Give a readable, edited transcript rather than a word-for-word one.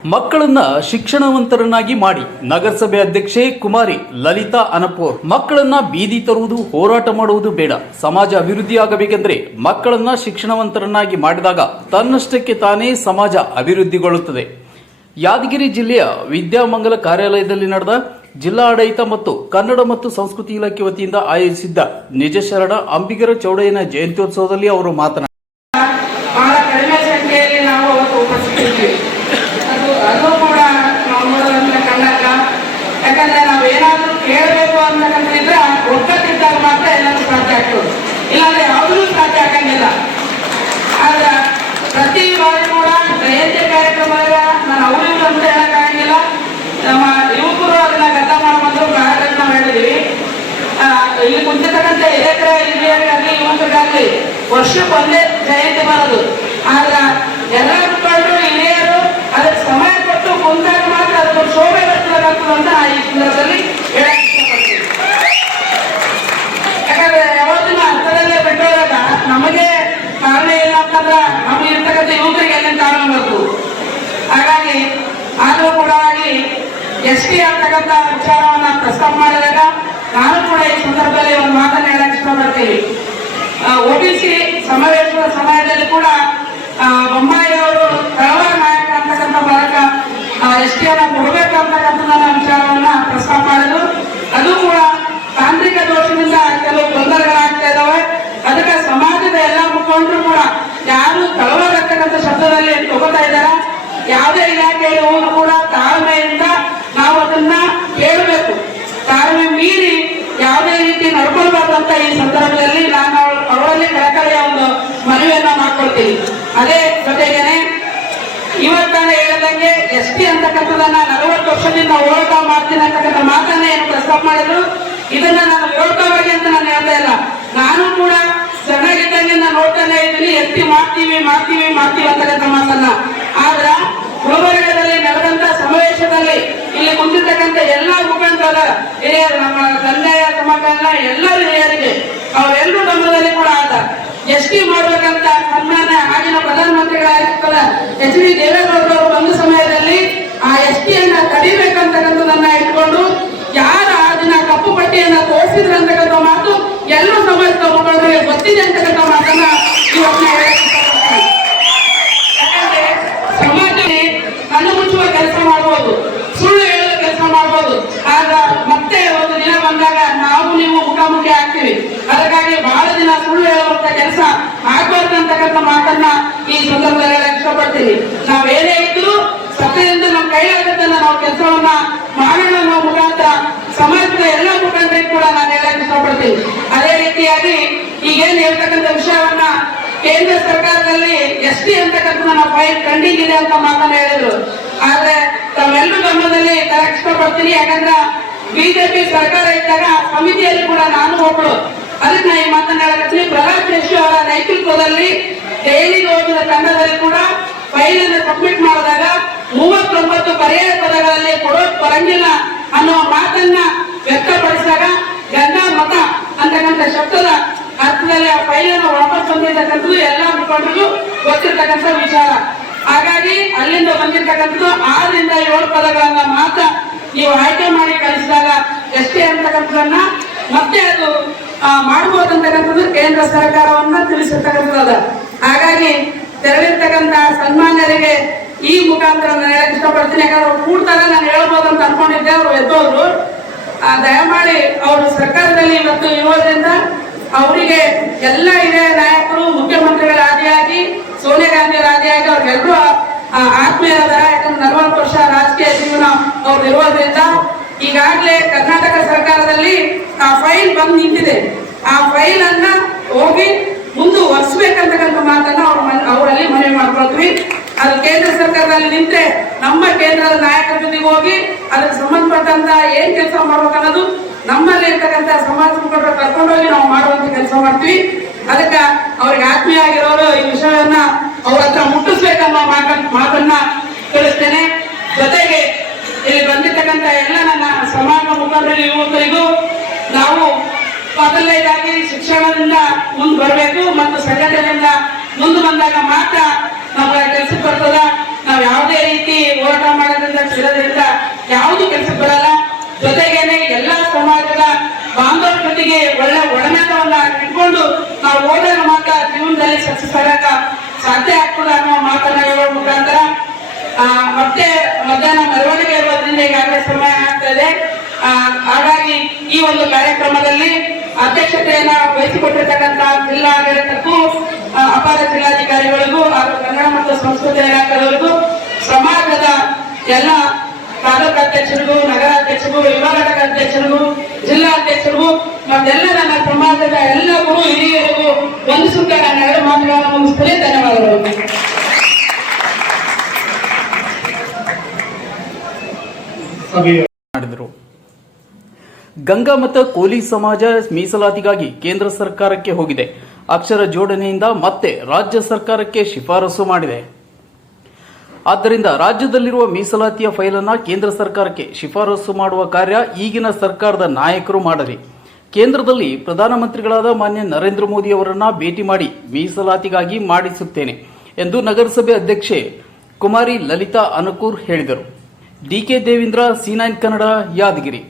ಮಕ್ಕಳನ್ನ ಶಿಕ್ಷಣವಂತರನ್ನಾಗಿ ಮಾಡಿ ನಗರಸಭೆ ಅಧ್ಯಕ್ಷೆ ಕುಮಾರಿ ಲಲಿತಾ ಅನಪೋರ್. ಮಕ್ಕಳನ್ನ ಬೀದಿ ತರುವುದು, ಹೋರಾಟ ಮಾಡುವುದು ಬೇಡ. ಸಮಾಜ ಅಭಿವೃದ್ಧಿಯಾಗಬೇಕೆಂದರೆ ಮಕ್ಕಳನ್ನ ಶಿಕ್ಷಣವಂತರನ್ನಾಗಿ ಮಾಡಿದಾಗ ತನ್ನಷ್ಟಕ್ಕೆ ತಾನೇ ಸಮಾಜ ಅಭಿವೃದ್ಧಿಗೊಳ್ಳುತ್ತದೆ. ಯಾದಗಿರಿ ಜಿಲ್ಲೆಯ ವಿದ್ಯಾಮಂಗಲ ಕಾರ್ಯಾಲಯದಲ್ಲಿ ನಡೆದ ಜಿಲ್ಲಾ ಆಡಳಿತ ಮತ್ತು ಕನ್ನಡ ಮತ್ತು ಸಂಸ್ಕೃತಿ ಇಲಾಖೆ ವತಿಯಿಂದ ಆಯೋಜಿಸಿದ್ದ ನಿಜ ಶರಣ ಅಂಬಿಗರ ಚೌಡಯ್ಯನ ಜಯಂತ್ಯೋತ್ಸವದಲ್ಲಿ ಅವರು ಮಾತನಾಡಿದರು. ಯಾಕಂದ್ರೆ ನಾವೇನಾದ್ರೂ ಕೇಳಬೇಕು ಅಂತಕ್ಕಂತಿದ್ರೆ ಒಗ್ಗಟ್ಟಿದ್ದಾಗ ಮಾತ್ರ ಎಲ್ಲರೂ ಸಾಧ್ಯ ಆಗ್ತದೆ, ಇಲ್ಲಾಂದ್ರೆ ಯಾವುದೂ ಸಾಧ್ಯ ಆಗಂಗಿಲ್ಲ. ಆದ್ರೆ ಪ್ರತಿ ಬಾರಿ ಕೂಡ ಜಯಂತಿ ಕಾರ್ಯಕ್ರಮದಾಗ ನಾನು ಅವ್ರಿಗೂ ಅಂತ ಹೇಳಕ್ಕಾಗಂಗಿಲ್ಲ. ನಮ್ಮ ಯುವಕರು ಅದನ್ನ ಗದ್ದ ಮಾಡುವಂತ ಕಾರ್ಯಕ್ರಮ ನಾವು ಹೇಳಿದೀವಿ. ಇಲ್ಲಿ ಕುಂತಿರ್ತಕ್ಕಂಥ ಹಿರಿಯರಿಗಾಗಲಿ ಯುವಕರಿಗಾಗಲಿ ವರ್ಷಕ್ಕೆ ಒಂದೇ ಜಯಂತಿ ಬರೋದು. ಆದ್ರೆ ಎಲ್ಲ ಮಕ್ಕಳು ಹಿರಿಯರು ಅದಕ್ಕೆ ಸಮಯ ಕೊಟ್ಟು ಕುಂತಾಗ ಮಾತ್ರ ಅದಕ್ಕೆ ಶೋಭೆ ಬರ್ತದಾಗ್ತದೆ ಅಂತ ಈ ಸಂದರ್ಭದಲ್ಲಿ ಹೇಳಕ್ ಇಷ್ಟಪಡ್ತೀನಿ. ಯಾಕಂದ್ರೆ ಯಾವತ್ತಿನ ಅರ್ಥದಲ್ಲೇ ಬಿಟ್ಟೋದಾಗ ನಮಗೆ ಕಾರಣ ಇಲ್ಲ ಅಂತಂದ್ರೆ ನಮಗೆ ಇರ್ತಕ್ಕಂಥ ಯುವಕರಿಗೆ ಎಲ್ಲ ಕಾರಣ ಬೇಕು. ಹಾಗಾಗಿ ಆದ್ರೂ ಕೂಡ ಎಸ್ಟಿ ಅಂತಕ್ಕಂಥ ವಿಚಾರವನ್ನ ಪ್ರಸ್ತಾಪ ಮಾಡಿದಾಗ ನಾನು ಕೂಡ ಈ ಸಂದರ್ಭದಲ್ಲಿ ಒಂದು ಮಾತನ್ನ ಹೇಳಕ್ ಇಷ್ಟಪಡ್ತೀನಿ. ಒಬಿಸಿ ಸಮಾವೇಶದ ಸಮಯದಲ್ಲಿ ಕೂಡ ಬೊಮ್ಮಾಯಿ ಅವರು ಕಳವಳ ನಾಯಕ ಅಂತಕ್ಕಂಥ ಮೂಲಕ ಎಸ್ಟಿಯನ್ನ ಕೊಡಬೇಕು ಅಂತಕ್ಕಂಥ ವಿಚಾರವನ್ನ ಪ್ರಸ್ತಾಪ ಮಾಡಿದ್ರು. ಅದು ಕೂಡ ತಾಂತ್ರಿಕ ದೋಷದಿಂದ ಕೆಲವು ಗೊಂದಲಗಳಾಗ್ತಾ ಇದಾವೆ. ಅದಕ್ಕೆ ಸಮಾಜದ ಎಲ್ಲ ಮುಖಂಡರು ಕೂಡ ಯಾರು ಕಳವಳ ಅಂತಕ್ಕಂಥ ಶಬ್ದದಲ್ಲಿ ತಗೋತಾ ಇದ್ದಾರೆ. ಯಾವುದೇ ಇಲಾಖೆಯಲ್ಲಿ ಹೋದ್ರು ಕೂಡ ತಾಳ್ಮೆಯಿಂದ ನಾವು ಅದನ್ನ ಕೇಳಬೇಕು. ತಾಳ್ಮೆ ಮೀರಿ ಯಾವುದೇ ರೀತಿ ನಡ್ಕೊಳ್ಬಾರ್ದು ಅಂತ ಈ ಸಂದರ್ಭದಲ್ಲಿ ನಾನು ಅವರಲ್ಲಿ ಕಳಕಳಿಯ ಒಂದು ಮನವಿಯನ್ನ ಮಾಡ್ಕೊಳ್ತೀನಿ. ಅದೇ ಜೊತೆಗೇನೆ ಇವತ್ತಾನೆ ಹೇಳಿದಂಗೆ ಎಸ್ಟಿ ಅಂತಕ್ಕಂಥದನ್ನ 40 ವರ್ಷದಿಂದ ಹೋರಾಟ ಮಾಡ್ತೀನಿ ಅಂತಕ್ಕಂಥ ಮಾತನ್ನ ಏನು ಪ್ರಸ್ತಾಪ ಮಾಡಿದ್ರು. ಇದನ್ನ ನಾನು ವಿರೋಧವಾಗಿ ಅಂತ ನಾನು ಹೇಳ್ತಾ ಇಲ್ಲ. ನಾನು ಕೂಡ ಚೆನ್ನಾಗಿದ್ದಂಗೆ ನಾನು ನೋಡ್ತಾನೆ ಇದ್ದೀನಿ, ಎಸ್ಟಿ ಮಾಡ್ತೀವಿ ಅಂತಕ್ಕಂಥ ಮಾತನ್ನ. ಆದ್ರ ಗುಲ್ಬರ್ಗದಲ್ಲಿ ನಡೆದಂತ ಸಮಾವೇಶದಲ್ಲಿ ಇಲ್ಲಿ ಕುಂತಿರ್ತಕ್ಕಂಥ ಎಲ್ಲಾ ಮುಖಂಡರ ಹಿರಿಯರು, ನಮ್ಮ ತಂದೆಯ ಸಮಕಾಲ ಎಲ್ಲರೂ ಹಿರಿಯರಿಗೆ ಅವರೆಲ್ಲರೂ ಗಮನದಲ್ಲಿ ಕೂಡ ಆದ ಎಸ್ಟಿ ಮಾಡ್ಬೇಕಂತ ಸನ್ಮಾನ್ಯ ಆಗಿನ ಪ್ರಧಾನಮಂತ್ರಿಗಳಾಗಿರ್ತದ ಎಚ್.ಡಿ. ದೇವೇಗೌಡರು ಬಂದ ಸಮಯದಲ್ಲಿ ಆ ಎಸ್ಟಿಯನ್ನ ತಡಿಬೇಕಂತಕ್ಕಂಥದನ್ನ ಇಟ್ಕೊಂಡು ಯಾರ ಆ ದಿನ ಕಪ್ಪು ಪಟ್ಟಿಯನ್ನ ತೋರಿಸಿದ್ರು ಅಂತಕ್ಕಂಥ ಮಾತು ಎಲ್ಲರೂ ಸಮಾಜದ ಮುಖಂಡರಿಗೆ ಗೊತ್ತಿದೆ ಅಂತಕ್ಕಂಥ ಮಾತನ್ನ ಇವತ್ತು ಇಷ್ಟಪಡ್ತೀನಿ. ಯಾಕಂದ್ರೆ ಸಮಾಜದಲ್ಲಿ ಕಣ್ಣು ಮುಚ್ಚುವ ಕೆಲಸ ಮಾಡ್ಬೋದು, ಸುಳ್ಳು ಹೇಳುವ ಕೆಲಸ ಮಾಡ್ಬೋದು. ಆಗ ಮತ್ತೆ ಒಂದು ದಿನ ಬಂದಾಗ ನಾವು ನೀವು ಮುಖಾಮುಖಿ ಆಗ್ತೀವಿ. ಅದಕ್ಕಾಗಿ ಬಹಳ ದಿನ ಸುಳ್ಳು ಹೇಳುವಂತ ಕೆಲಸ ಆಗ್ಬಾರ್ದು ಅಂತಕ್ಕಂಥ ಮಾತನ್ನ ಈ ಸಂದರ್ಭದಲ್ಲಿ ಹೇಳಕ್ ಇಷ್ಟಪಡ್ತೀನಿ. ನಾವೇನೇ ಇದ್ರು ಸತ್ಯದಿಂದ ನಮ್ಮ ಕೈಲಾಗತ್ತೆ ನಾವು ಕೆಲಸವನ್ನ ಮಾಡೋಣ ಅನ್ನೋ ಮುಖಾಂತರ ಸಮಾಜದ ಎಲ್ಲ ಮುಖಂಡರಿಗೆ ಕೂಡ ನಾನು ಹೇಳಕ್ ಇಷ್ಟಪಡ್ತೀನಿ. ಅದೇ ರೀತಿಯಾಗಿ ಈಗೇನು ಹೇಳ್ತಕ್ಕಂಥ ವಿಷಯವನ್ನ ಕೇಂದ್ರ ಸರ್ಕಾರದಲ್ಲಿ ಎಸ್ಟಿ ಅಂತಕ್ಕಂಥ ನಾವು ಫೈಲ್ ಪೆಂಡಿಂಗ್ ಇದೆ ಅಂತ ಮಾತನ್ನ ಹೇಳಿದ್ರು. ಆದ್ರೆ ತಾವೆಲ್ಲರೂ ಗಮನದಲ್ಲಿ ತರಕ್ ಇಷ್ಟಪಡ್ತೀನಿ. ಯಾಕಂದ್ರೆ ಬಿಜೆಪಿ ಸರ್ಕಾರ ಇದ್ದಾಗ ಸಮಿತಿಯಲ್ಲಿ ಕೂಡ ನಾನು ಒಬ್ಬಳು. ಅದಕ್ಕೆ ನಾ ಈ ಮಾತನ್ನ ಹೇಳಕತ್ತೀನಿ. ಪ್ರಹ್ಲಾದ್ ಜೋಶಿ ಅವರ ನೇತೃತ್ವದಲ್ಲಿ ದೆಹಲಿಗೆ ಹೋಗಿದ ತಂಡದಲ್ಲಿ ಕೂಡ ಫೈಲ್ ಅನ್ನು ಸಬ್ಮಿಟ್ ಮಾಡಿದಾಗ 39 ಪರ್ಯಾಯ ಪದಗಳಲ್ಲಿ ಕೊಡೋಕ್ ಬರಂಗಿಲ್ಲ ಅನ್ನುವ ಮಾತನ್ನ ವ್ಯಕ್ತಪಡಿಸಿದಾಗ ಗಂಡ ಮತ ಅಂತಕ್ಕಂಥ ಶಬ್ದದ ಅರ್ಥದಲ್ಲಿ ಆ ಫೈಲ್ ಅನ್ನು ವಾಪಸ್ ಬಂದಿರ್ತಕ್ಕಂಥದ್ದು ಎಲ್ಲ ಮುಖಂಡರಿಗೂ ಗೊತ್ತಿರ್ತಕ್ಕಂಥ ವಿಚಾರ. ಹಾಗಾಗಿ ಅಲ್ಲಿಂದ ಬಂದಿರ್ತಕ್ಕಂಥದ್ದು 6ರಿಂದ 7 ಪದಗಳನ್ನ ಮಾತ್ರ ನೀವು ಆಯ್ಕೆ ಮಾಡಿ ಕಳಿಸಿದಾಗ ಎಷ್ಟೇ ಅಂತಕ್ಕಂಥದನ್ನ ಮತ್ತೆ ಅದು ಮಾಡಬಹುದು ಅಂತಕ್ಕಂಥದ್ದು ಕೇಂದ್ರ ಸರ್ಕಾರವನ್ನ ತಿಳಿಸಿರ್ತಕ್ಕಂಥದ್ದು. ಹಾಗಾಗಿ ತೆರಳಿರ್ತಕ್ಕಂಥ ಸನ್ಮಾನ್ಯರಿಗೆ ಈ ಮುಖಾಂತರ ನಾನು ಹೇಳಕ್ ಇಷ್ಟಪಡ್ತೀನಿ. ಯಾಕಂದ್ರೆ ಅವ್ರು ಕೂಡ್ತಾರೆ ನಾನು ಹೇಳ್ಬೋದು ಅಂತ ಅನ್ಕೊಂಡಿದ್ದೆ, ಅವ್ರು ಎದ್ದೋದ್ರು. ದಯಮಾಡಿ ಅವರು ಸರ್ಕಾರದಲ್ಲಿ ಇವತ್ತು ಇರೋದ್ರಿಂದ ಅವರಿಗೆ ಎಲ್ಲ ಹಿರಿಯ ನಾಯಕರು, ಮುಖ್ಯಮಂತ್ರಿಗಳ ಆದಿಯಾಗಿ, ಸೋನಿಯಾ ಗಾಂಧಿ ಆದಿಯಾಗಿ ಅವ್ರಿಗೆಲ್ಲರೂ ಆತ್ಮೀಯರಾದ. ಯಾಕಂದ್ರೆ 40 ವರ್ಷ ರಾಜಕೀಯ ಜೀವನ ಅವ್ರು ಇರೋದ್ರಿಂದ ಈಗಾಗಲೇ ಕರ್ನಾಟಕ ಸರ್ಕಾರದಲ್ಲಿ ಆ ಫೈಲ್ ಬಂದು ನಿಂತಿದೆ. ಆ ಫೈಲ್ ಅನ್ನ ಹೋಗಿ ಮುಂದುವರಿಸಬೇಕಂತಕ್ಕಂಥ ಮಾತನ್ನ ಅವರಲ್ಲಿ ಮನವಿ ಮಾಡ್ಕೊಳ್ತೀವಿ. ಅದು ಕೇಂದ್ರ ಸರ್ಕಾರದಲ್ಲಿ ನಿಂತ್ರೆ ನಮ್ಮ ಕೇಂದ್ರದ ನಾಯಕರ ಜೊತೆಗೆ ಹೋಗಿ ಅದಕ್ಕೆ ಸಂಬಂಧಪಟ್ಟಂತ ಏನ್ ಕೆಲಸ ಮಾಡ್ಬೇಕನ್ನೋದು ನಮ್ಮಲ್ಲಿ ಇರ್ತಕ್ಕಂಥ ಸಮಾಜ ಮುಖಂಡರು ಕರ್ಕೊಂಡೋಗಿ ನಾವು ಮಾಡುವಂತ ಕೆಲಸ ಮಾಡ್ತೀವಿ. ಅದಕ್ಕೆ ಅವ್ರಿಗೆ ಆತ್ಮೀಯ ಆಗಿರೋರು ಈ ವಿಷಯವನ್ನ ಅವ್ರ ಹತ್ರ ಮುಟ್ಟಿಸ್ಬೇಕನ್ನೋ ಮಾತನ್ನ ತಿಳಿಸ್ತೇನೆ. ಜೊತೆಗೆ ಇಲ್ಲಿ ಬಂದಿರ್ತಕ್ಕಂಥ ಎಲ್ಲ ನನ್ನ ಸಮಾಜ ಮುಖಂಡರು ಯುವಕರಿಗೂ ನಾವು ಮೊದಲನೇದಾಗಿ ಶಿಕ್ಷಣದಿಂದ ಮುಂದೆ ಬರಬೇಕು ಮತ್ತು ಸಂಘಟನೆಯಿಂದ ಮುಂದೆ ಬಂದಾಗ ಮಾತ್ರ ನಮ್ಮ ಕೆಲಸಕ್ಕೆ ಬರ್ತದ. ನಾವು ಯಾವುದೇ ರೀತಿ ಹೋರಾಟ ಮಾಡೋದ್ರಿಂದ ಸಿರೋದ್ರಿಂದ ಯಾವುದು ಕೆಲಸ ಬರಲ್ಲ. ಜೊತೆಗೇನೆ ಎಲ್ಲಾ ಸಮಾಜದ ಬಾಂಧವ್ರ ಜೊತೆಗೆ ಒಳ್ಳೆ ಒಡನಾಟವನ್ನ ಇಟ್ಕೊಂಡು ನಾವು ಹೋದಾಗ ಮಾತ್ರ ಜೀವನದಲ್ಲಿ ಸಕ್ಸಸ್ ಆಗಕ ಸಾಧ್ಯ ಆಗ್ತದೆ ಅನ್ನೋ ಮಾತನ್ನ ಹೇಳೋ ಮುಖಾಂತರ ಮತ್ತೆ ಮಧ್ಯಾಹ್ನ ಮೆರವಣಿಗೆ ಇರೋದ್ರಿಂದ ಈಗಾಗಲೇ ಸಮಯ ಆಗ್ತಾ ಇದೆ. ಹಾಗಾಗಿ ಈ ಒಂದು ಕಾರ್ಯಕ್ರಮದಲ್ಲಿ ಅಧ್ಯಕ್ಷತೆಯನ್ನ ವಹಿಸಿಕೊಟ್ಟಿರ್ತಕ್ಕಂಥ ಜಿಲ್ಲಾಡಳಿತಕ್ಕೂ ಅಪರ ಜಿಲ್ಲಾಧಿಕಾರಿಗಳಿಗೂ ಹಾಗೂ ಕನ್ನಡ ಮತ್ತು ಸಂಸ್ಕೃತಿ ಇಲಾಖೆಯವರಿಗೂ ಸಮಾಜದ ಎಲ್ಲ ತಾಲೂಕು ಅಧ್ಯಕ್ಷರಿಗೂ ನಗರ ಅಧ್ಯಕ್ಷರಿಗೂ ವಿಭಾಗ ಅಧ್ಯಕ್ಷರಿಗೂ ಜಿಲ್ಲಾ ಅಧ್ಯಕ್ಷರಿಗೂ ಮತ್ತೆಲ್ಲ ನನ್ನ ಸಮಾಜದ ಎಲ್ಲ ಗುರು ಹಿರಿಯರಿಗೂ ಒಂದು ಸುತ್ತ ನಾನು 2 ಮಾತುಗಳನ್ನು ಮುಗಿಸ್ತೇನೆ. ಧನ್ಯವಾದಗಳು. ಮಾಡಿದರು. ಗಂಗಾ ಮತ ಕೋಲಿ ಸಮಾಜ ಮೀಸಲಾತಿಗಾಗಿ ಕೇಂದ್ರ ಸರ್ಕಾರಕ್ಕೆ ಹೋಗಿದೆ. ಅಕ್ಷರ ಜೋಡಣೆಯಿಂದ ಮತ್ತೆ ರಾಜ್ಯ ಸರ್ಕಾರಕ್ಕೆ ಶಿಫಾರಸು ಮಾಡಿದೆ. ಆದ್ದರಿಂದ ರಾಜ್ಯದಲ್ಲಿರುವ ಮೀಸಲಾತಿಯ ಫೈಲನ್ನು ಕೇಂದ್ರ ಸರ್ಕಾರಕ್ಕೆ ಶಿಫಾರಸು ಮಾಡುವ ಕಾರ್ಯ ಈಗಿನ ಸರ್ಕಾರದ ನಾಯಕರು ಮಾಡಲಿ. ಕೇಂದ್ರದಲ್ಲಿ ಪ್ರಧಾನಮಂತ್ರಿಗಳಾದ ಮಾನ್ಯ ನರೇಂದ್ರ ಮೋದಿ ಅವರನ್ನ ಭೇಟಿ ಮಾಡಿ ಮೀಸಲಾತಿಗಾಗಿ ಮಾಡಿಸುತ್ತೇನೆ ಎಂದು ನಗರಸಭೆ ಅಧ್ಯಕ್ಷೆ ಕುಮಾರಿ ಲಲಿತಾ ಅನಕೂರ್ ಹೇಳಿದರು. DK Devendra, C9 Kannada, Yadgir.